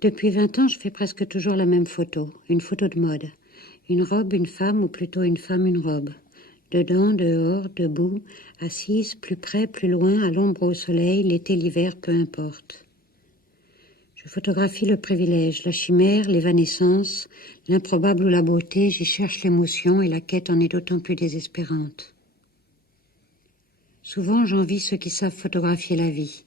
Depuis 20 ans, je fais presque toujours la même photo, une photo de mode. Une robe, une femme, ou plutôt une femme, une robe. Dedans, dehors, debout, assise, plus près, plus loin, à l'ombre, au soleil, l'été, l'hiver, peu importe. Je photographie le privilège, la chimère, l'évanescence, l'improbable ou la beauté, j'y cherche l'émotion et la quête en est d'autant plus désespérante. Souvent, j'envie ceux qui savent photographier la vie.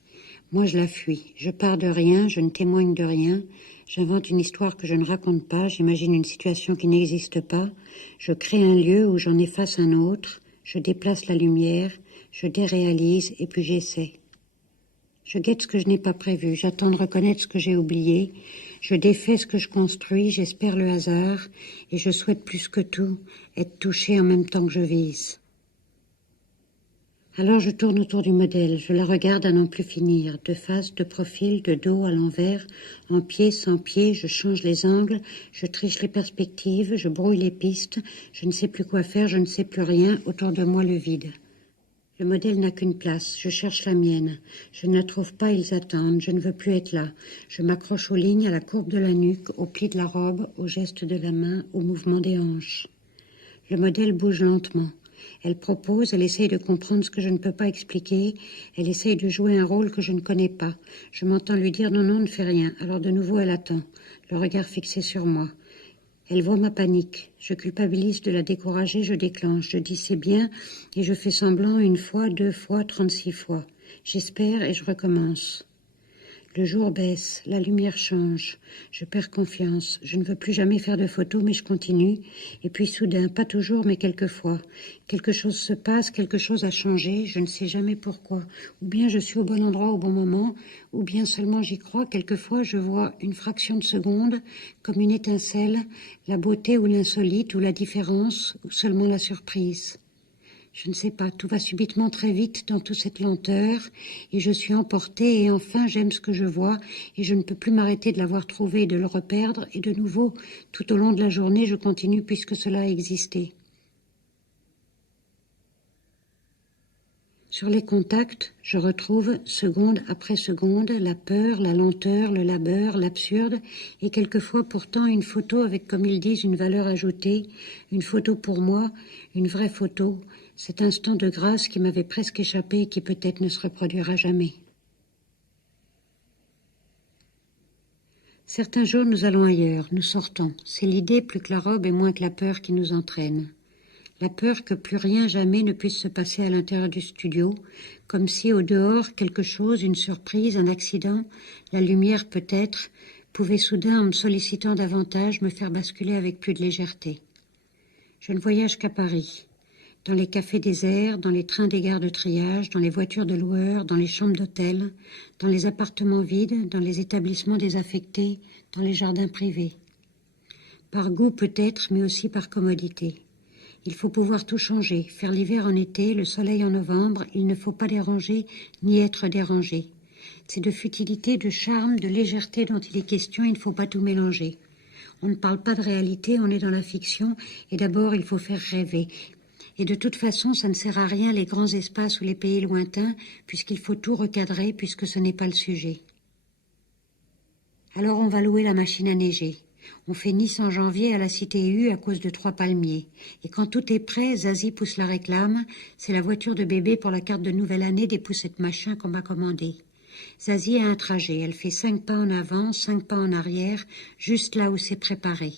Moi, je la fuis. Je pars de rien, je ne témoigne de rien. J'invente une histoire que je ne raconte pas, j'imagine une situation qui n'existe pas. Je crée un lieu où j'en efface un autre. Je déplace la lumière, je déréalise et puis j'essaie. Je guette ce que je n'ai pas prévu, j'attends de reconnaître ce que j'ai oublié. Je défais ce que je construis, j'espère le hasard et je souhaite plus que tout être touché en même temps que je vise. Alors je tourne autour du modèle, je la regarde à n'en plus finir, de face, de profil, de dos, à l'envers, en pied, sans pied, je change les angles, je triche les perspectives, je brouille les pistes, je ne sais plus quoi faire, je ne sais plus rien, autour de moi le vide. Le modèle n'a qu'une place, je cherche la mienne, je ne la trouve pas, ils attendent, je ne veux plus être là, je m'accroche aux lignes, à la courbe de la nuque, au pli de la robe, au geste de la main, au mouvement des hanches. Le modèle bouge lentement. Elle propose, elle essaye de comprendre ce que je ne peux pas expliquer, elle essaye de jouer un rôle que je ne connais pas. Je m'entends lui dire non, ne fais rien. Alors de nouveau elle attend, le regard fixé sur moi. Elle voit ma panique. Je culpabilise de la décourager, je déclenche. Je dis c'est bien et je fais semblant 1 fois, 2 fois, 36 fois. J'espère et je recommence. Le jour baisse, la lumière change, je perds confiance, je ne veux plus jamais faire de photos mais je continue, et puis soudain, pas toujours mais quelquefois, quelque chose se passe, quelque chose a changé, je ne sais jamais pourquoi, ou bien je suis au bon endroit au bon moment, ou bien seulement j'y crois, quelquefois je vois une fraction de seconde, comme une étincelle, la beauté ou l'insolite ou la différence, ou seulement la surprise. Je ne sais pas, tout va subitement très vite dans toute cette lenteur et je suis emportée et enfin j'aime ce que je vois et je ne peux plus m'arrêter de l'avoir trouvé et de le reperdre et de nouveau, tout au long de la journée, je continue puisque cela a existé. Sur les contacts, je retrouve, seconde après seconde, la peur, la lenteur, le labeur, l'absurde, et quelquefois pourtant une photo avec, comme ils disent, une valeur ajoutée, une photo pour moi, une vraie photo, cet instant de grâce qui m'avait presque échappé et qui peut-être ne se reproduira jamais. Certains jours, nous allons ailleurs, nous sortons. C'est l'idée plus que la robe et moins que la peur qui nous entraîne. La peur que plus rien jamais ne puisse se passer à l'intérieur du studio, comme si au dehors quelque chose, une surprise, un accident, la lumière peut-être, pouvait soudain, en me sollicitant davantage, me faire basculer avec plus de légèreté. Je ne voyage qu'à Paris, dans les cafés déserts, dans les trains des gares de triage, dans les voitures de loueurs, dans les chambres d'hôtel, dans les appartements vides, dans les établissements désaffectés, dans les jardins privés. Par goût peut-être, mais aussi par commodité. Il faut pouvoir tout changer, faire l'hiver en été, le soleil en novembre, il ne faut pas déranger ni être dérangé. C'est de futilité, de charme, de légèreté dont il est question, il ne faut pas tout mélanger. On ne parle pas de réalité, on est dans la fiction, et d'abord il faut faire rêver. Et de toute façon, ça ne sert à rien les grands espaces ou les pays lointains, puisqu'il faut tout recadrer, puisque ce n'est pas le sujet. Alors on va louer la machine à neiger. On fait Nice en janvier à la Cité U à cause de 3 palmiers. Et quand tout est prêt, Zazie pousse la réclame. C'est la voiture de bébé pour la carte de nouvelle année des poussettes machin qu'on m'a commandé. Zazie a un trajet. Elle fait 5 pas en avant, 5 pas en arrière, juste là où c'est préparé.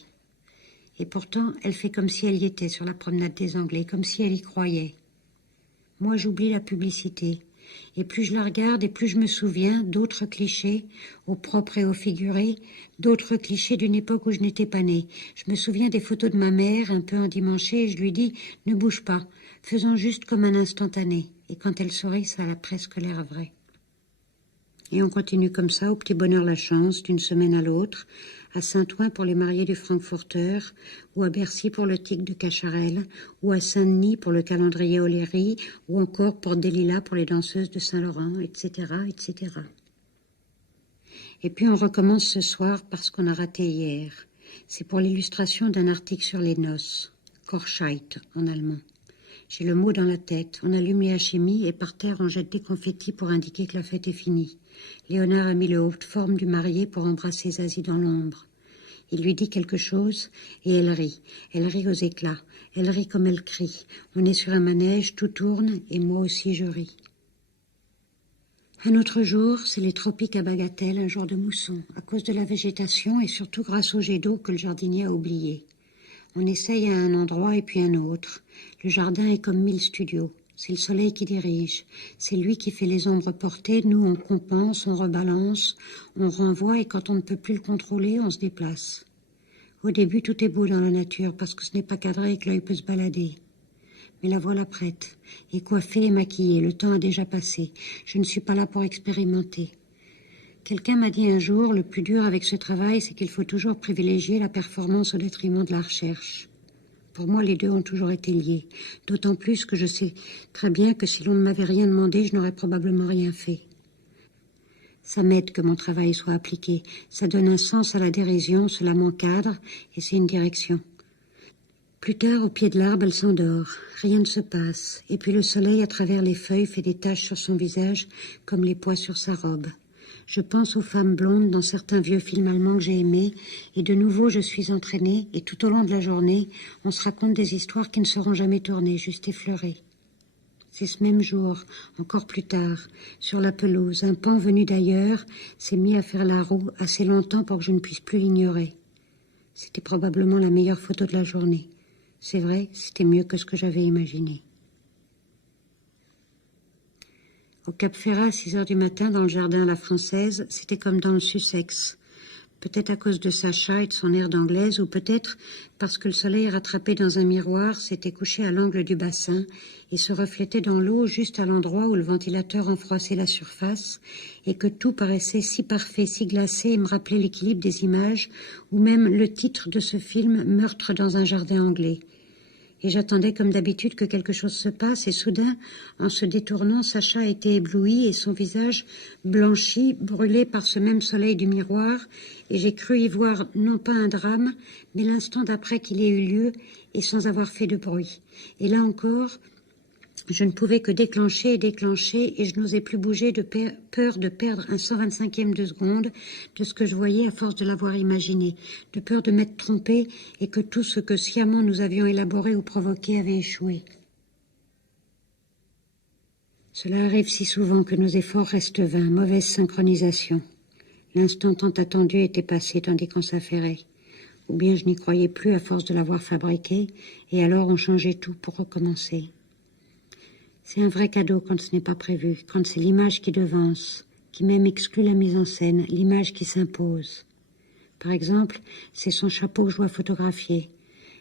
Et pourtant, elle fait comme si elle y était sur la promenade des Anglais, comme si elle y croyait. Moi, j'oublie la publicité. Et plus je la regarde, et plus je me souviens d'autres clichés, au propre et au figuré, d'autres clichés d'une époque où je n'étais pas née. Je me souviens des photos de ma mère, un peu endimanchée, et je lui dis « Ne bouge pas, faisons juste comme un instantané. » Et quand elle sourit, ça a presque l'air vrai. Et on continue comme ça, au petit bonheur la chance, d'une semaine à l'autre, à Saint-Ouen pour les mariés du Frankfurter, ou à Bercy pour le tic de Cacharel, ou à Saint-Denis pour le calendrier O'Leary, ou encore Porte des Lilas pour les danseuses de Saint-Laurent, etc., etc. Et puis on recommence ce soir parce qu'on a raté hier. C'est pour l'illustration d'un article sur les noces, Korscheit en allemand. J'ai le mot dans la tête. On allume les hachémis et par terre on jette des confettis pour indiquer que la fête est finie. Léonard a mis le haute forme du marié pour embrasser Zazie dans l'ombre. Il lui dit quelque chose et elle rit. Elle rit aux éclats. Elle rit comme elle crie. On est sur un manège, tout tourne et moi aussi je ris. Un autre jour, c'est les tropiques à Bagatelle, un jour de mousson, à cause de la végétation et surtout grâce au jet d'eau que le jardinier a oublié. On essaye à un endroit et puis un autre. Le jardin est comme 1000 studios. C'est le soleil qui dirige. C'est lui qui fait les ombres portées. Nous, on compense, on rebalance, on renvoie et quand on ne peut plus le contrôler, on se déplace. Au début, tout est beau dans la nature parce que ce n'est pas cadré et que l'œil peut se balader. Mais la voilà prête, et coiffée et maquillée. Le temps a déjà passé. Je ne suis pas là pour expérimenter. Quelqu'un m'a dit un jour, le plus dur avec ce travail, c'est qu'il faut toujours privilégier la performance au détriment de la recherche. Pour moi, les deux ont toujours été liés. D'autant plus que je sais très bien que si l'on ne m'avait rien demandé, je n'aurais probablement rien fait. Ça m'aide que mon travail soit appliqué. Ça donne un sens à la dérision, cela m'encadre, et c'est une direction. Plus tard, au pied de l'arbre, elle s'endort. Rien ne se passe. Et puis le soleil, à travers les feuilles, fait des taches sur son visage, comme les pois sur sa robe. Je pense aux femmes blondes dans certains vieux films allemands que j'ai aimés, et de nouveau je suis entraînée, et tout au long de la journée, on se raconte des histoires qui ne seront jamais tournées, juste effleurées. C'est ce même jour, encore plus tard, sur la pelouse, un paon venu d'ailleurs s'est mis à faire la roue assez longtemps pour que je ne puisse plus l'ignorer. C'était probablement la meilleure photo de la journée. C'est vrai, c'était mieux que ce que j'avais imaginé. Au Cap Ferrat, à 6 heures du matin, dans le jardin à la française, c'était comme dans le Sussex. Peut-être à cause de Sacha et de son air d'anglaise, ou peut-être parce que le soleil rattrapé dans un miroir s'était couché à l'angle du bassin et se reflétait dans l'eau juste à l'endroit où le ventilateur enfroissait la surface, et que tout paraissait si parfait, si glacé, et me rappelait l'équilibre des images, ou même le titre de ce film « Meurtre dans un jardin anglais ». Et j'attendais comme d'habitude que quelque chose se passe, et soudain, en se détournant, Sacha a été ébloui et son visage blanchi, brûlé par ce même soleil du miroir, et j'ai cru y voir non pas un drame, mais l'instant d'après qu'il ait eu lieu, et sans avoir fait de bruit. Et là encore, je ne pouvais que déclencher, et je n'osais plus bouger de peur de perdre un 125e de seconde de ce que je voyais à force de l'avoir imaginé, de peur de m'être trompée et que tout ce que sciemment nous avions élaboré ou provoqué avait échoué. Cela arrive si souvent que nos efforts restent vains, mauvaise synchronisation. L'instant tant attendu était passé tandis qu'on s'affairait. Ou bien je n'y croyais plus à force de l'avoir fabriqué, et alors on changeait tout pour recommencer. C'est un vrai cadeau quand ce n'est pas prévu, quand c'est l'image qui devance, qui même exclut la mise en scène, l'image qui s'impose. Par exemple, c'est son chapeau que je dois photographier.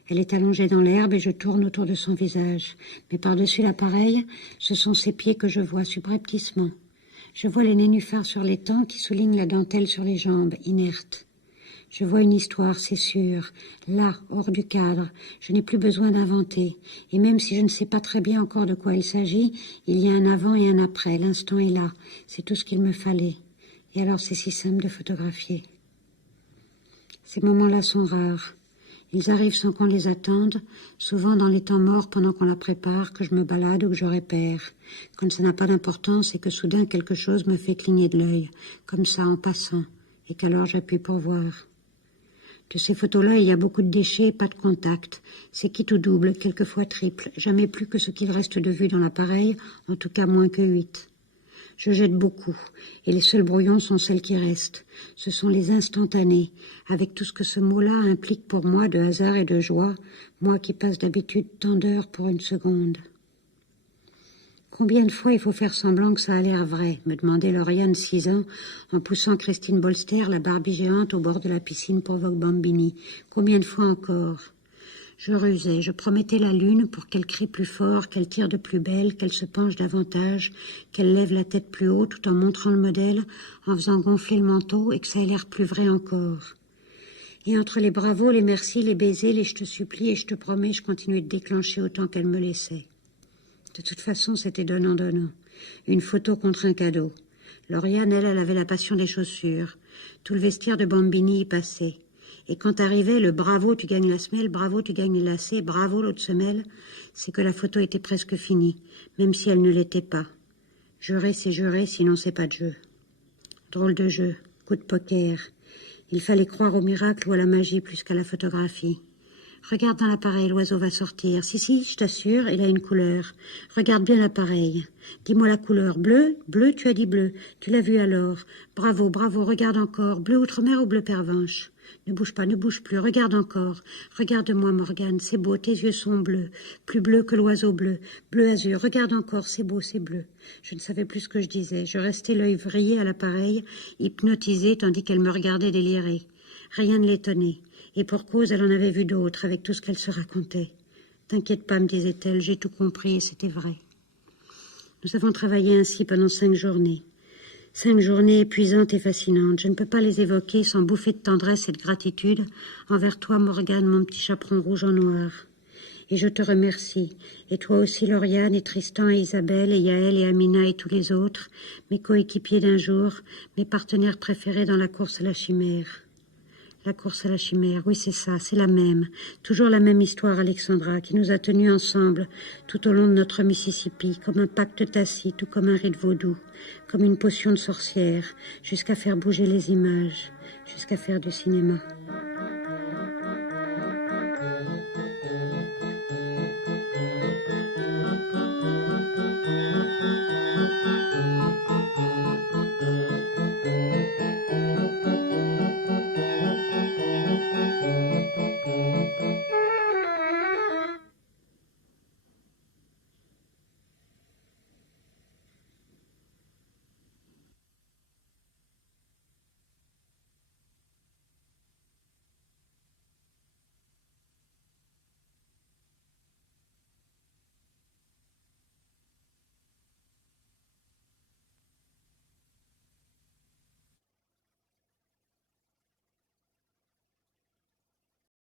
Elle est allongée dans l'herbe et je tourne autour de son visage. Mais par-dessus l'appareil, ce sont ses pieds que je vois subrepticement. Je vois les nénuphars sur l'étang qui soulignent la dentelle sur les jambes, inertes. Je vois une histoire, c'est sûr, là, hors du cadre. Je n'ai plus besoin d'inventer. Et même si je ne sais pas très bien encore de quoi il s'agit, il y a un avant et un après. L'instant est là. C'est tout ce qu'il me fallait. Et alors c'est si simple de photographier. Ces moments-là sont rares. Ils arrivent sans qu'on les attende, souvent dans les temps morts pendant qu'on la prépare, que je me balade ou que je répère. Quand ça n'a pas d'importance et que soudain quelque chose me fait cligner de l'œil, comme ça en passant, et qu'alors j'appuie pour voir. De ces photos-là, il y a beaucoup de déchets, pas de contact. C'est quitte ou double, quelquefois triple, jamais plus que ce qu'il reste de vue dans l'appareil, en tout cas moins que 8. Je jette beaucoup, et les seuls brouillons sont celles qui restent. Ce sont les instantanés, avec tout ce que ce mot-là implique pour moi de hasard et de joie, moi qui passe d'habitude tant d'heures pour une seconde. Combien de fois il faut faire semblant que ça a l'air vrai, me demandait Lauriane, 6 ans, en poussant Christine Bolster, la Barbie géante, au bord de la piscine pour Vogue Bambini. Combien de fois encore? Je rusais, je promettais la lune pour qu'elle crie plus fort, qu'elle tire de plus belle, qu'elle se penche davantage, qu'elle lève la tête plus haut tout en montrant le modèle, en faisant gonfler le manteau et que ça ait l'air plus vrai encore. Et entre les bravos, les merci, les baisers, les je te supplie et je te promets, je continuais de déclencher autant qu'elle me laissait. De toute façon, c'était donnant-donnant. Une photo contre un cadeau. Lauriane, elle avait la passion des chaussures. Tout le vestiaire de Bambini y passait. Et quand arrivait le bravo, tu gagnes la semelle, bravo, tu gagnes les lacets, bravo, l'autre semelle, c'est que la photo était presque finie, même si elle ne l'était pas. Jurer, c'est jurer, sinon c'est pas de jeu. Drôle de jeu, coup de poker. Il fallait croire au miracle ou à la magie plus qu'à la photographie. Regarde dans l'appareil, l'oiseau va sortir. Si, je t'assure, il a une couleur. Regarde bien l'appareil. Dis-moi la couleur. Bleu? Bleu, tu as dit bleu. Tu l'as vu alors. Bravo, bravo, regarde encore. Bleu outre-mer ou bleu pervenche? Ne bouge pas, ne bouge plus. Regarde encore. Regarde-moi, Morgane. C'est beau, tes yeux sont bleus. Plus bleus que l'oiseau bleu. Bleu azur. Regarde encore, c'est beau, c'est bleu. Je ne savais plus ce que je disais. Je restais l'œil vrillé à l'appareil, hypnotisé, tandis qu'elle me regardait délirer. Rien ne l'étonnait. Et pour cause, elle en avait vu d'autres, avec tout ce qu'elle se racontait. « T'inquiète pas, me disait-elle, j'ai tout compris, et c'était vrai. » Nous avons travaillé ainsi pendant 5 journées. 5 journées épuisantes et fascinantes. Je ne peux pas les évoquer sans bouffer de tendresse et de gratitude envers toi, Morgane, mon petit chaperon rouge en noir. Et je te remercie. Et toi aussi, Lauriane, et Tristan, et Isabelle, et Yaël, et Amina, et tous les autres, mes coéquipiers d'un jour, mes partenaires préférés dans la course à la chimère. La course à la chimère, oui c'est ça, c'est la même. Toujours la même histoire, Alexandra, qui nous a tenus ensemble tout au long de notre Mississippi, comme un pacte tacite ou comme un rite vaudou, comme une potion de sorcière, jusqu'à faire bouger les images, jusqu'à faire du cinéma.